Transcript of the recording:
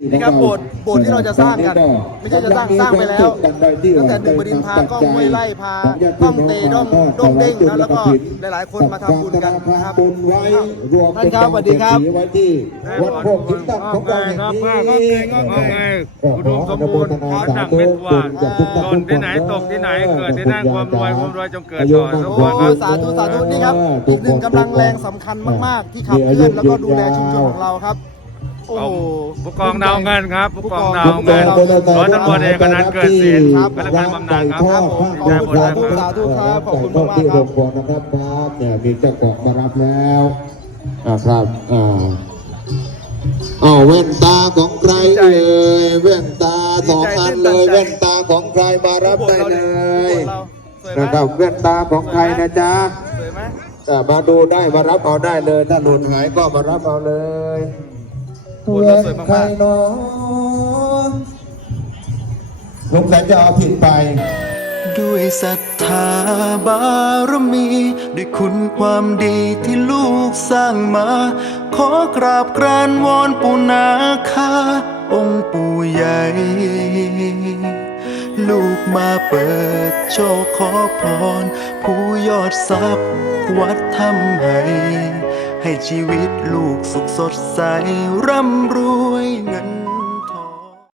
นี่ครับโบสถ์โบสถ์ที่เราจะสร้างกัน ไม่ใช่จะสร้างสร้างไปแล้วตั้งแต่หนึ่งบดินทร์พากล้องห้วยไล่พากล้องเตด้องด้งเด้งนะแล้วก็หลายๆคนมาทำบุญกันนะครับบุญไว้รวมท่านครับสวัสดีครับไว้ที่วัดโคกหินตั้งของเราแห่งนี้ว่าไงอุดมสมบูรณ์พร้อมดังเม็ดว่าหล่นที่ไหนตกที่ไหนเกิดที่นั่นความรวยความรวยจงเกิดก่อนทุกโอ้คนครับสาธุสาธุนี่ครับอีกหนึ่งกำลังแรงสำคัญมาก ๆ ที่ขับเคลื่อนแล้วก็ดูแลชุมชนของเราครับ โอ้โหผู้กองดาวเงินครับผู้กองดาวเงินร้อยตำรวจเอกอนันต์เกิดศิลป์ครับพนักงานบำนาญครับครับผมขอบคุณสาธุสาธุครับขอบคุณมากๆที่คโรรับงพยาบาลนะครับครับเนี่ยมีเจ้าของมารับแล้วอ่าครับอ่าอ้าวแว่นตาของใครเอ่ยแว่นตาสองอันเลยแว่นตาของใครมารับได้เลยนะครับแว่นตาของใครนะจ๊ะสวยไหมแต่มาดูได้มารับเอาได้เลยถ้าหลุดหายก็มารับเอาเลยโอ้โหแล้วสวยมากๆใครเนาะลุงแสนจะเอาผิดไป ด้วยศรัทธาบารมี ด้วยคุณความดีที่ลูกสร้างมา ขอกราบกรานวอนปู่นาคาองค์ปู่ใหญ่ ลูกมาเปิดโชคขอพร ผู้ยอดทรัพย์วัดทำให้ ให้ชีวิตลูกสุขสดใสร่ำรวยเงิน